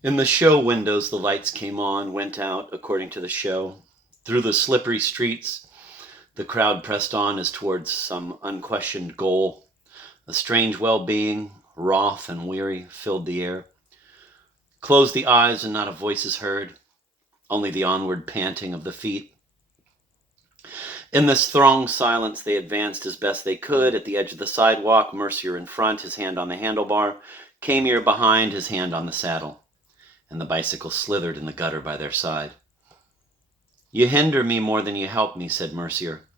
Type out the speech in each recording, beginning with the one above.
In the show windows, the lights came on, went out, according to the show. Through the slippery streets, the crowd pressed on as towards some unquestioned goal. A strange well-being, wroth and weary, filled the air. Closed the eyes and not a voice is heard, only the onward panting of the feet. In this thronged silence, they advanced as best they could. At the edge of the sidewalk, Mercier in front, his hand on the handlebar, Camier behind, his hand on the saddle, and the bicycle slithered in the gutter by their side. "You hinder me more than you help me," said Mercier.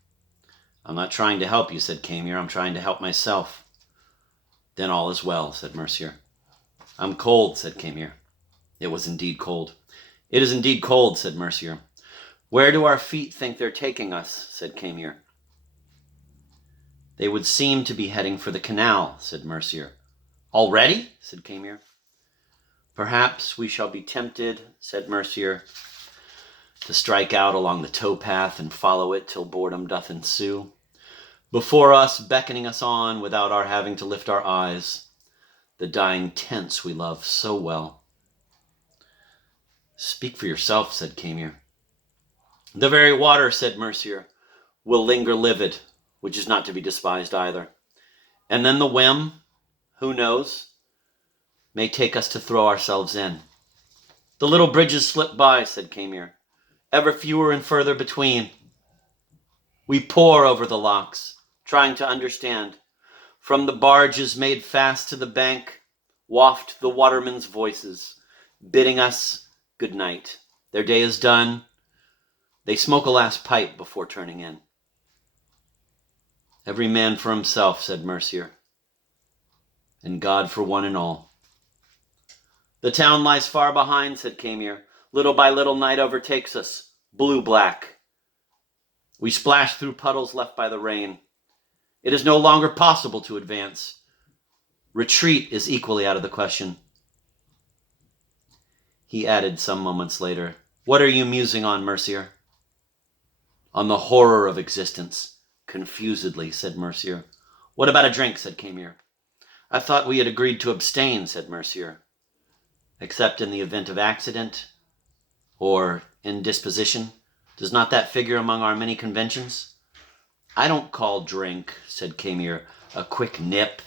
"I'm not trying to help you," said Camier. "I'm trying to help myself." "Then all is well," said Mercier. "I'm cold," said Camier. It was indeed cold. "It is indeed cold," said Mercier. "Where do our feet think they're taking us?" said Camier. "They would seem to be heading for the canal," said Mercier. "Already?" said Camier. "Perhaps we shall be tempted," said Mercier, "to strike out along the towpath and follow it till boredom doth ensue. Before us, beckoning us on without our having to lift our eyes, the dying tents we love so well." "Speak for yourself," said Camier. "The very water," said Mercier, "will linger livid, which is not to be despised either. And then the whim, who knows, may take us to throw ourselves in." "The little bridges slip by," said Camier, "ever fewer and further between. We pore over the locks, trying to understand. From the barges made fast to the bank waft the watermen's voices, bidding us good night. Their day is done. They smoke a last pipe before turning in." "Every man for himself," said Mercier, "and God for one and all." "The town lies far behind," said Camier. "Little by little night overtakes us, blue-black. We splash through puddles left by the rain. It is no longer possible to advance. Retreat is equally out of the question." He added some moments later, "What are you musing on, Mercier?" "On the horror of existence," confusedly said Mercier. "What about a drink?" said Camier. "I thought we had agreed to abstain," said Mercier. "Except in the event of accident or indisposition. Does not that figure among our many conventions?" "I don't call drink," said Camier, "a quick nip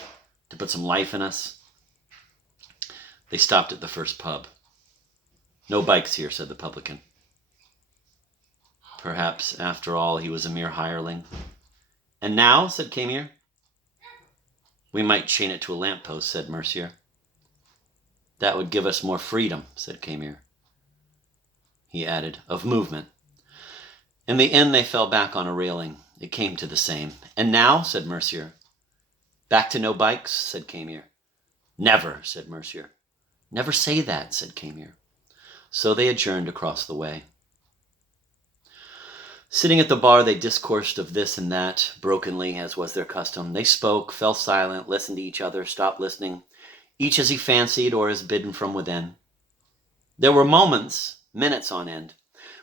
to put some life in us." They stopped at the first pub. "No bikes here," said the publican. Perhaps, after all, he was a mere hireling. "And now?" said Camier. "We might chain it to a lamppost," said Mercier. "That would give us more freedom," said Camier. He added, "of movement." In the end they fell back on a railing. It came to the same. "And now?" said Mercier. "Back to no bikes?" said Camier. "Never," said Mercier. "Never say that," said Camier. So they adjourned across the way. Sitting at the bar, they discoursed of this and that, brokenly, as was their custom. They spoke, fell silent, listened to each other, stopped listening, each as he fancied or as bidden from within. There were moments, minutes on end,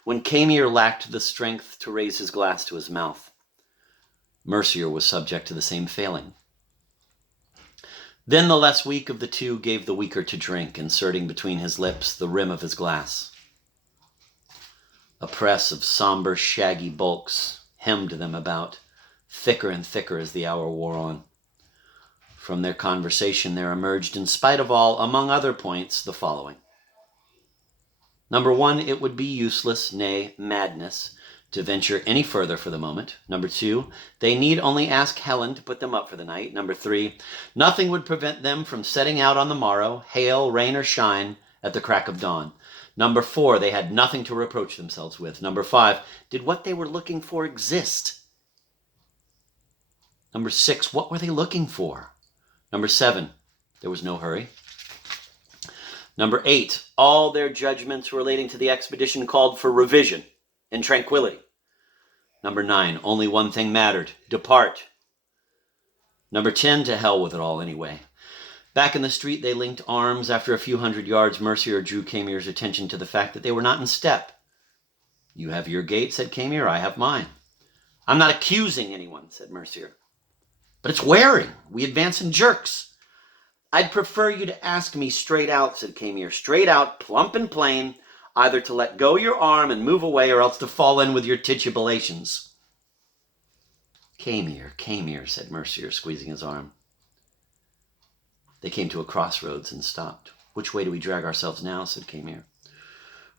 when Camier lacked the strength to raise his glass to his mouth. Mercier was subject to the same failing. Then the less weak of the two gave the weaker to drink, inserting between his lips the rim of his glass. A press of somber, shaggy bulks hemmed them about, thicker and thicker as the hour wore on. From their conversation there emerged, in spite of all, among other points, the following. Number one, it would be useless, nay, madness, to venture any further for the moment. Number two, they need only ask Helen to put them up for the night. Number three, nothing would prevent them from setting out on the morrow, hail, rain, or shine, at the crack of dawn. Number four, they had nothing to reproach themselves with. Number five, did what they were looking for exist? Number six, what were they looking for? Number seven, there was no hurry. Number eight, all their judgments relating to the expedition called for revision and tranquility. Number nine, only one thing mattered: depart. Number 10, to hell with it all anyway. Back in the street, they linked arms. After a few hundred yards, Mercier drew Camier's attention to the fact that they were not in step. "You have your gait," said Camier. "I have mine." "I'm not accusing anyone," said Mercier. "But it's wearing. We advance in jerks." I'd prefer you to ask me straight out, said Camier. Straight out, plump and plain, either to let go your arm and move away or else to fall in with your titubulations. Camier, said Mercier, squeezing his arm. They came to a crossroads and stopped. Which way do we drag ourselves now, said Camier.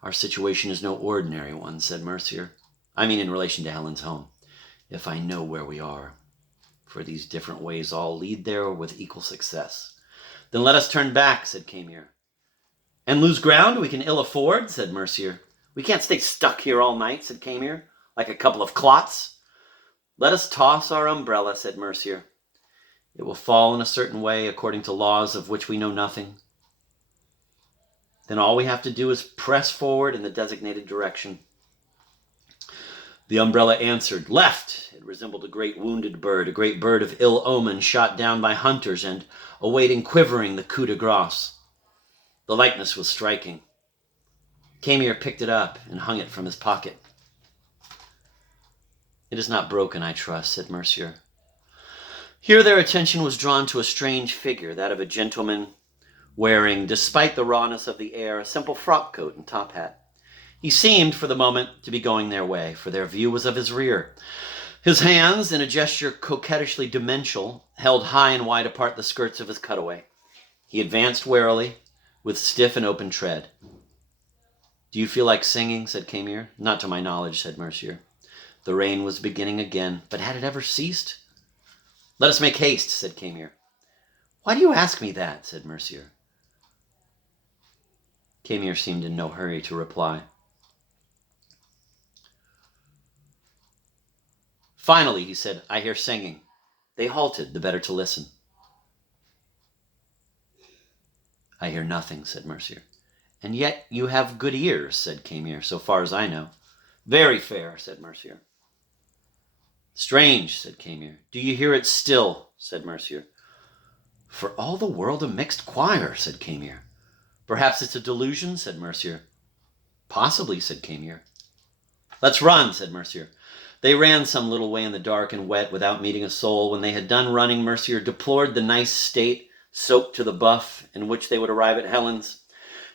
Our situation is no ordinary one, said Mercier. I mean in relation to Helen's home. If I know where we are. For these different ways all lead there with equal success. Then let us turn back, said Camier. And lose ground we can ill afford, said Mercier. We can't stay stuck here all night, said Camier, like a couple of clots. Let us toss our umbrella, said Mercier. It will fall in a certain way according to laws of which we know nothing. Then all we have to do is press forward in the designated direction. The umbrella answered, left. It resembled a great wounded bird, a great bird of ill omen shot down by hunters and awaiting quivering the coup de grace. The likeness was striking. Camier picked it up and hung it from his pocket. It is not broken, I trust, said Mercier. Here their attention was drawn to a strange figure, that of a gentleman wearing, despite the rawness of the air, a simple frock coat and top hat. He seemed, for the moment, to be going their way, for their view was of his rear. His hands, in a gesture coquettishly demential, held high and wide apart the skirts of his cutaway. He advanced warily, with stiff and open tread. Do you feel like singing, said Camier. Not to my knowledge, said Mercier. The rain was beginning again, but had it ever ceased? Let us make haste, said Camier. Why do you ask me that, said Mercier. Camier seemed in no hurry to reply. Finally, he said, I hear singing. They halted, the better to listen. I hear nothing, said Mercier. And yet you have good ears, said Camier, so far as I know. Very fair, said Mercier. Strange, said Camier. Do you hear it still, said Mercier. For all the world a mixed choir, said Camier. Perhaps it's a delusion, said Mercier. Possibly, said Camier. Let's run, said Mercier. They ran some little way in the dark and wet without meeting a soul. When they had done running, Mercier deplored the nice state, soaked to the buff, in which they would arrive at Helen's,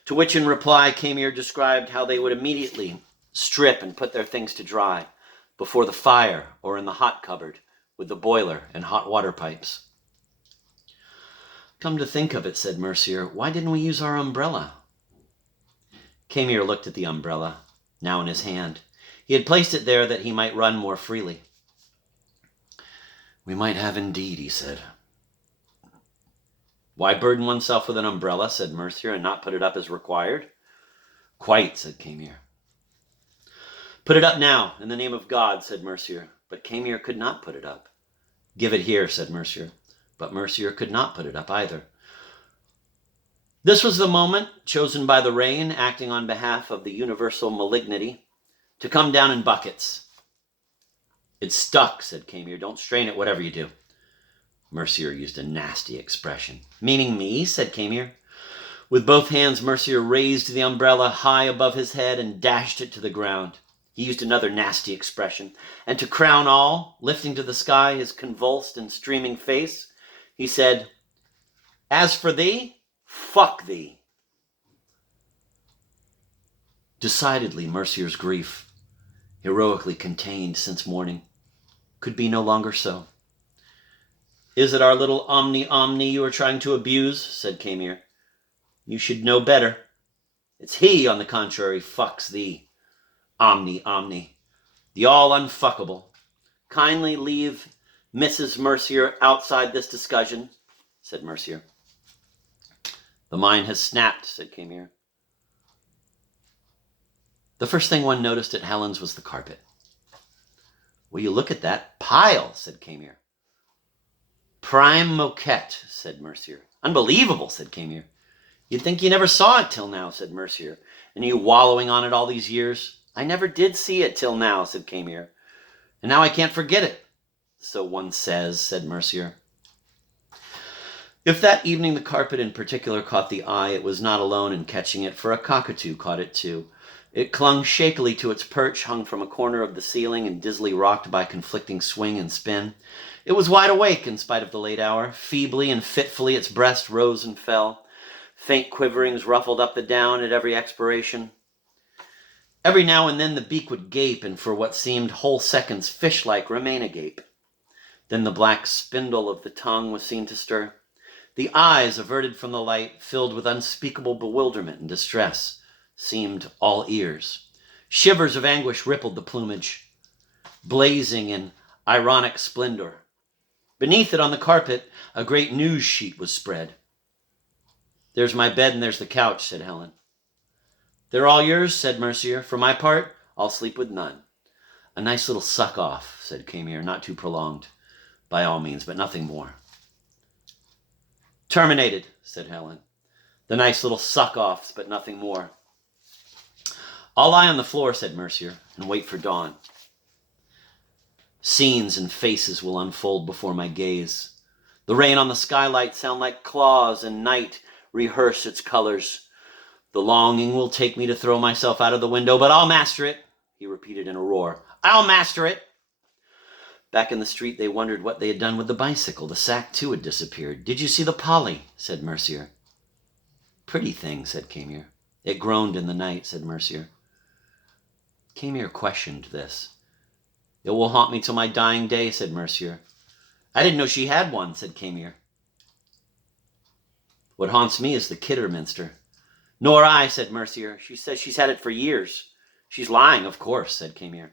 to which in reply Camier described how they would immediately strip and put their things to dry, before the fire or in the hot cupboard, with the boiler and hot water pipes. Come to think of it, said Mercier, why didn't we use our umbrella? Camier looked at the umbrella, now in his hand. He had placed it there that he might run more freely. We might have indeed, he said. Why burden oneself with an umbrella, said Mercier, and not put it up as required? Quite, said Camier. Put it up now, in the name of God, said Mercier, but Camier could not put it up. Give it here, said Mercier, but Mercier could not put it up either. This was the moment chosen by the rain, acting on behalf of the universal malignity, to come down in buckets. It's stuck, said Camier. Don't strain it, whatever you do. Mercier used a nasty expression. Meaning me, said Camier. With both hands, Mercier raised the umbrella high above his head and dashed it to the ground. He used another nasty expression. And to crown all, lifting to the sky his convulsed and streaming face, he said, As for thee, fuck thee. Decidedly, Mercier's grief, heroically contained since morning, could be no longer so. Is it our little Omni you are trying to abuse? Said Camier. You should know better. It's he, on the contrary, fucks thee. Omni, the all unfuckable. Kindly leave Mrs. Mercier outside this discussion, said Mercier. The mine has snapped, said Camier. The first thing one noticed at Helen's was the carpet. Will you look at that pile, said Camier. Prime moquette, said Mercier. Unbelievable, said Camier. You'd think you never saw it till now, said Mercier. And you wallowing on it all these years? I never did see it till now, said Camier. And now I can't forget it. So one says, said Mercier. If that evening the carpet in particular caught the eye, it was not alone in catching it, for a cockatoo caught it too. It clung shakily to its perch, hung from a corner of the ceiling and dizzily rocked by conflicting swing and spin. It was wide awake in spite of the late hour. Feebly and fitfully its breast rose and fell. Faint quiverings ruffled up the down at every expiration. Every now and then the beak would gape, and for what seemed whole seconds fish-like remain agape. Then the black spindle of the tongue was seen to stir. The eyes, averted from the light, filled with unspeakable bewilderment and distress, seemed all ears. Shivers of anguish rippled the plumage, blazing in ironic splendor. Beneath it, on the carpet, a great news sheet was spread. "There's my bed and there's the couch," said Helen. "They're all yours," said Mercier. "For my part, I'll sleep with none." "A nice little suck-off," said Camier, "not too prolonged. By all means, but nothing more." "Terminated," said Helen. "The nice little suck-offs, but nothing more." "I'll lie on the floor," said Mercier, "and wait for dawn. Scenes and faces will unfold before my gaze. The rain on the skylight sound like claws, and night rehearse its colors. The longing will take me to throw myself out of the window, but I'll master it," he repeated in a roar. "I'll master it." Back in the street, they wondered what they had done with the bicycle. The sack, too, had disappeared. "Did you see the Polly?" said Mercier. "Pretty thing," said Camier. "It groaned in the night," said Mercier. Camier questioned this. "It will haunt me till my dying day," said Mercier. "I didn't know she had one," said Camier. "What haunts me is the Kidderminster." "Nor I," said Mercier. "She says she's had it for years." "She's lying, of course," said Camier.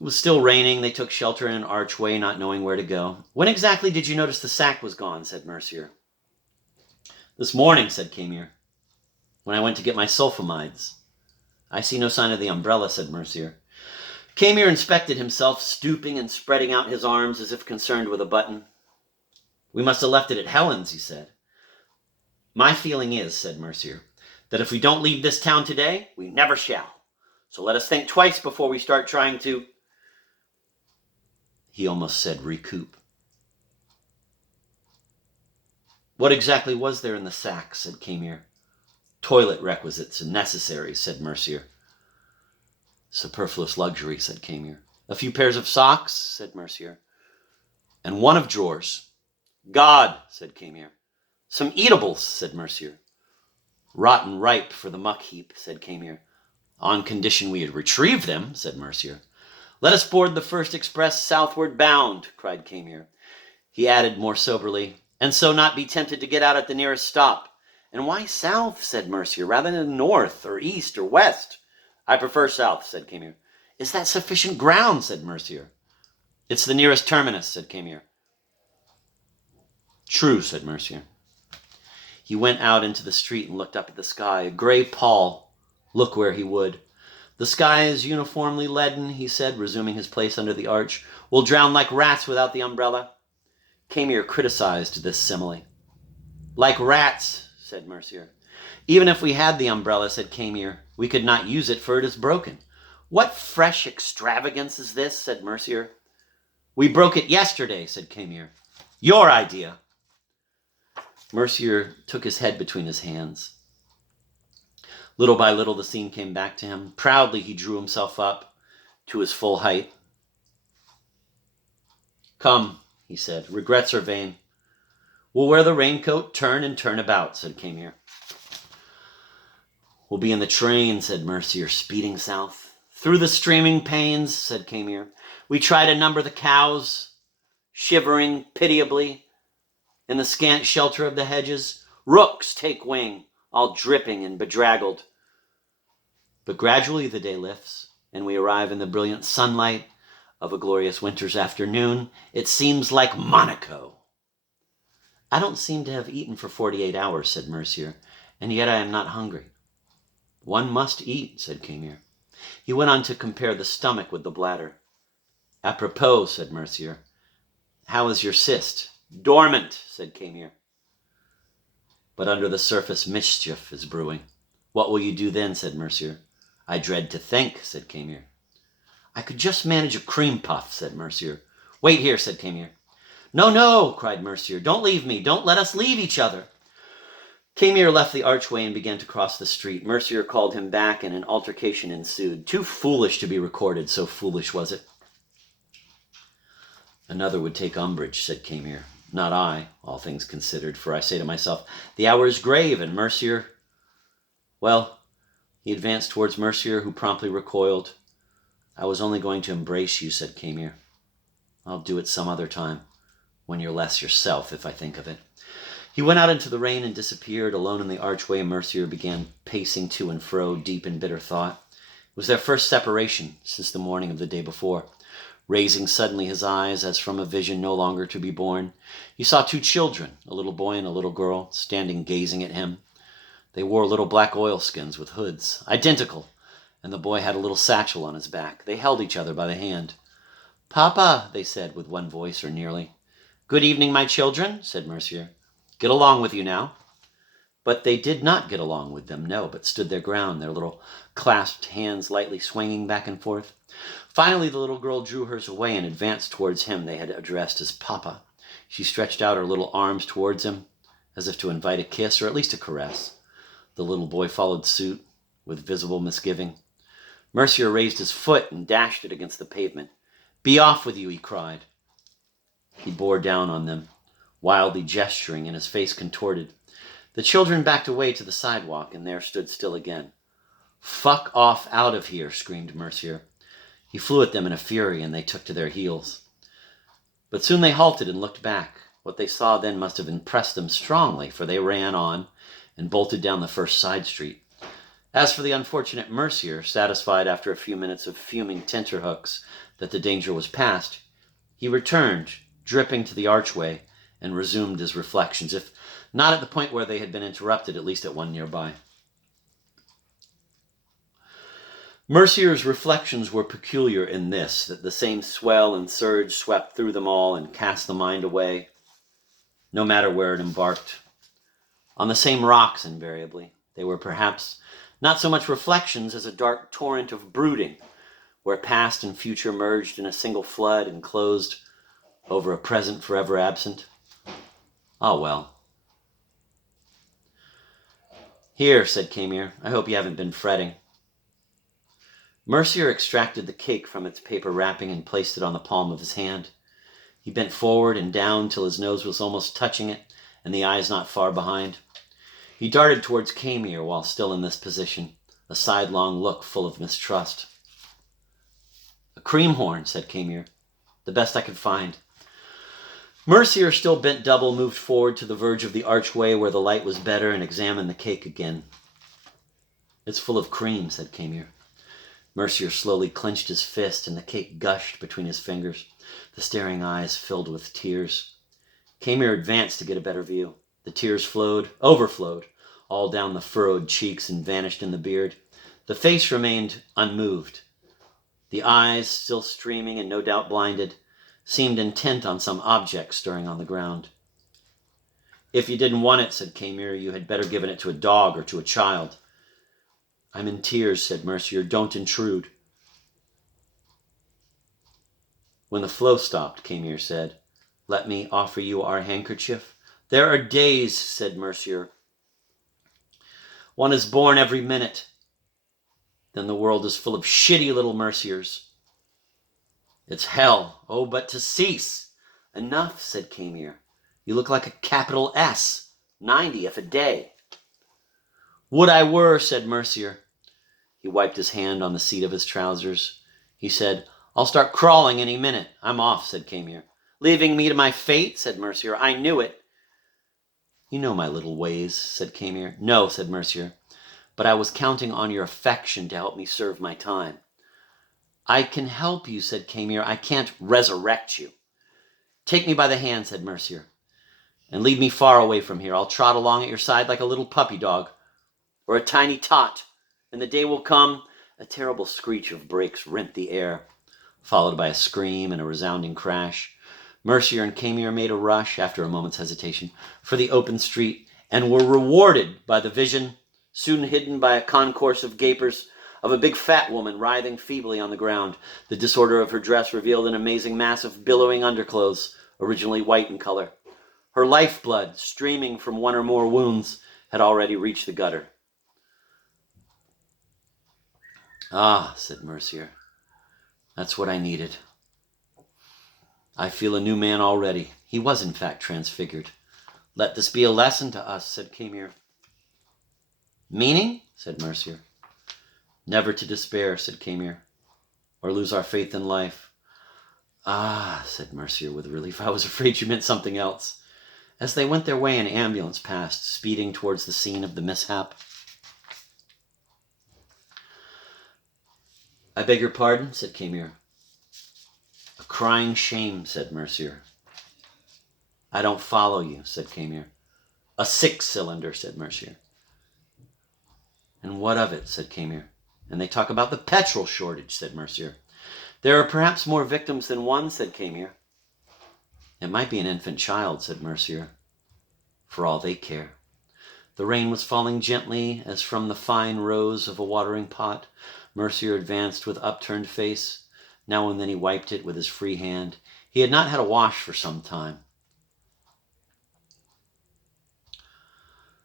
It was still raining. They took shelter in an archway, not knowing where to go. "When exactly did you notice the sack was gone?" said Mercier. "This morning," said Camier, "when I went to get my sulfamides." "I see no sign of the umbrella," said Mercier. Camier inspected himself, stooping and spreading out his arms as if concerned with a button. "We must have left it at Helen's," he said. "My feeling is," said Mercier, "that if we don't leave this town today, we never shall. So let us think twice before we start trying to—" He almost said recoup. "What exactly was there in the sack?" said Camier. "Toilet requisites and necessaries," said Mercier. "Superfluous luxury," said Camier. "A few pairs of socks," said Mercier. "And one of drawers." "God," said Camier. "Some eatables," said Mercier. "Rotten ripe for the muck heap," said Camier. "On condition we had retrieved them," said Mercier. "Let us board the first express southward bound," cried Camier. He added more soberly, "and so not be tempted to get out at the nearest stop." "And why south?" said Mercier, "rather than north or east or west?" "I prefer south," said Camier. "Is that sufficient ground?" said Mercier. "It's the nearest terminus," said Camier. "True," said Mercier. He went out into the street and looked up at the sky, a gray pall, look where he would. "The sky is uniformly leaden," he said, resuming his place under the arch. "We'll drown like rats without the umbrella." Camier criticized this simile. "Like rats," said Mercier. "Even if we had the umbrella," said Camier, "we could not use it, for it is broken." "What fresh extravagance is this?" said Mercier. "We broke it yesterday," said Camier. "Your idea." Mercier took his head between his hands. Little by little the scene came back to him. Proudly he drew himself up to his full height. "Come," he said, "regrets are vain. We'll wear the raincoat, turn and turn about," said Camier. "We'll be in the train," said Mercier, speeding south. "Through the streaming panes," said Camier. "We try to number the cows, shivering pitiably in the scant shelter of the hedges. Rooks take wing, all dripping and bedraggled. But gradually the day lifts, and we arrive in the brilliant sunlight of a glorious winter's afternoon. It seems like Monaco." "I don't seem to have eaten for 48 hours, said Mercier, "and yet I am not hungry." "One must eat," said Camier. He went on to compare the stomach with the bladder. "Apropos," said Mercier, "how is your cyst?" "Dormant," said Camier. "But under the surface mischief is brewing. What will you do then?" said Mercier. "I dread to think," said Camier. "I could just manage a cream puff," said Mercier. "Wait here," said Camier. "No, no," cried Mercier. "Don't leave me. Don't let us leave each other." Camier left the archway and began to cross the street. Mercier called him back, and an altercation ensued. Too foolish to be recorded, so foolish was it. Another would take umbrage, said Camier. Not I, all things considered, for I say to myself, the hour is grave, and Mercier... Well, he advanced towards Mercier, who promptly recoiled. I was only going to embrace you, said Camier. I'll do it some other time, when you're less yourself, if I think of it. He went out into the rain and disappeared. Alone in the archway, Mercier began pacing to and fro, deep in bitter thought. It was their first separation since the morning of the day before. Raising suddenly his eyes, as from a vision no longer to be borne, he saw two children, a little boy and a little girl, standing gazing at him. They wore little black oilskins with hoods, identical, and the boy had a little satchel on his back. They held each other by the hand. Papa, they said with one voice, or nearly. Good evening, my children, said Mercier. Get along with you now. But they did not get along with them, no, but stood their ground, their little clasped hands lightly swinging back and forth. Finally, the little girl drew hers away and advanced towards him they had addressed as Papa. She stretched out her little arms towards him, as if to invite a kiss, or at least a caress. The little boy followed suit, with visible misgiving. Mercier raised his foot and dashed it against the pavement. Be off with you, he cried. He bore down on them, wildly gesturing, and his face contorted. The children backed away to the sidewalk, and there stood still again. Fuck off out of here, screamed Mercier. He flew at them in a fury, and they took to their heels. But soon they halted and looked back. What they saw then must have impressed them strongly, for they ran on and bolted down the first side street. As for the unfortunate Mercier, satisfied after a few minutes of fuming tenterhooks that the danger was past, he returned, dripping, to the archway, and resumed his reflections, if not at the point where they had been interrupted, at least at one nearby. Mercier's reflections were peculiar in this, that the same swell and surge swept through them all and cast the mind away, no matter where it embarked. On the same rocks, invariably. They were perhaps not so much reflections as a dark torrent of brooding, where past and future merged in a single flood and closed over a present forever absent. Ah, well. Here, said Camier, I hope you haven't been fretting. Mercier extracted the cake from its paper wrapping and placed it on the palm of his hand. He bent forward and down till his nose was almost touching it, and the eyes not far behind. He darted towards Camier while still in this position, a sidelong look full of mistrust. A cream horn, said Camier, the best I could find. Mercier, still bent double, moved forward to the verge of the archway where the light was better and examined the cake again. It's full of cream, said Camier. Mercier slowly clenched his fist, and the cake gushed between his fingers. The staring eyes filled with tears. Camier advanced to get a better view. The tears overflowed, all down the furrowed cheeks and vanished in the beard. The face remained unmoved. The eyes, still streaming and no doubt blinded, seemed intent on some object stirring on the ground. If you didn't want it, said Camier, you had better given it to a dog or to a child. I'm in tears, said Mercier. Don't intrude. When the flow stopped, Camier said, let me offer you our handkerchief. There are days, said Mercier. One is born every minute. Then the world is full of shitty little Merciers. It's hell. Oh, but to cease. Enough, said Camier. You look like a capital S. 90th a day. Would I were, said Mercier. He wiped his hand on the seat of his trousers. He said, I'll start crawling any minute. I'm off, said Camier. Leaving me to my fate, said Mercier. I knew it. You know my little ways, said Camier. No, said Mercier, but I was counting on your affection to help me serve my time. I can help you, said Camier. I can't resurrect you. Take me by the hand, said Mercier, and lead me far away from here. I'll trot along at your side like a little puppy dog, or a tiny tot, and the day will come. A terrible screech of brakes rent the air, followed by a scream and a resounding crash. Mercier and Camier made a rush, after a moment's hesitation, for the open street, and were rewarded by the vision, soon hidden by a concourse of gapers, of a big fat woman writhing feebly on the ground. The disorder of her dress revealed an amazing mass of billowing underclothes, originally white in color. Her lifeblood, streaming from one or more wounds, had already reached the gutter. Ah, said Mercier, that's what I needed. I feel a new man already. He was in fact transfigured. Let this be a lesson to us, said Camier. Meaning? Said Mercier. Never to despair, said Camier, or lose our faith in life. Ah, said Mercier with relief. I was afraid you meant something else. As they went their way, an ambulance passed, speeding towards the scene of the mishap. I beg your pardon, said Camier. A crying shame, said Mercier. I don't follow you, said Camier. A 6-cylinder, said Mercier. And what of it, said Camier. And they talk about the petrol shortage, said Mercier. There are perhaps more victims than one, said Camier. It might be an infant child, said Mercier. For all they care. The rain was falling gently as from the fine rose of a watering pot. Mercier advanced with upturned face. Now and then he wiped it with his free hand. He had not had a wash for some time.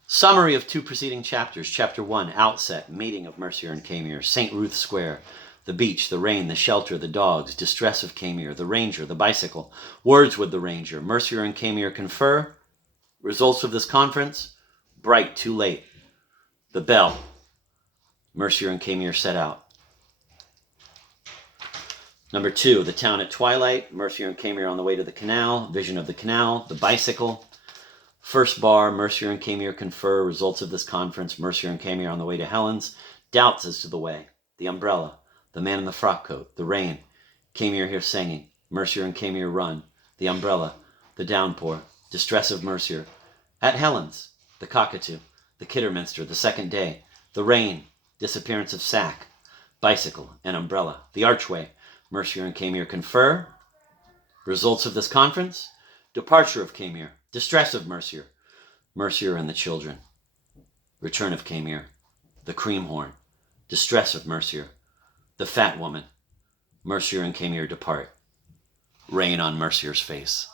Summary of 2 preceding chapters. Chapter 1, Outset, Meeting of Mercier and Camier, St. Ruth Square, the beach, the rain, the shelter, the dogs, distress of Camier, the ranger, the bicycle, words with the ranger, Mercier and Camier confer, results of this conference, bright, too late, the bell, Mercier and Camier set out. Number 2, the town at twilight, Mercier and Camier on the way to the canal, vision of the canal, the bicycle. First bar, Mercier and Camier confer, results of this conference, Mercier and Camier on the way to Helen's, doubts as to the way, the umbrella, the man in the frock coat, the rain, Camier hears singing, Mercier and Camier run, the umbrella, the downpour, distress of Mercier, at Helen's, the cockatoo, the Kidderminster, the second day, the rain, disappearance of sack, bicycle and umbrella, the archway, Mercier and Camier confer, results of this conference, departure of Camier, distress of Mercier, Mercier and the children, return of Camier, the cream horn, distress of Mercier, the fat woman, Mercier and Camier depart, rain on Mercier's face.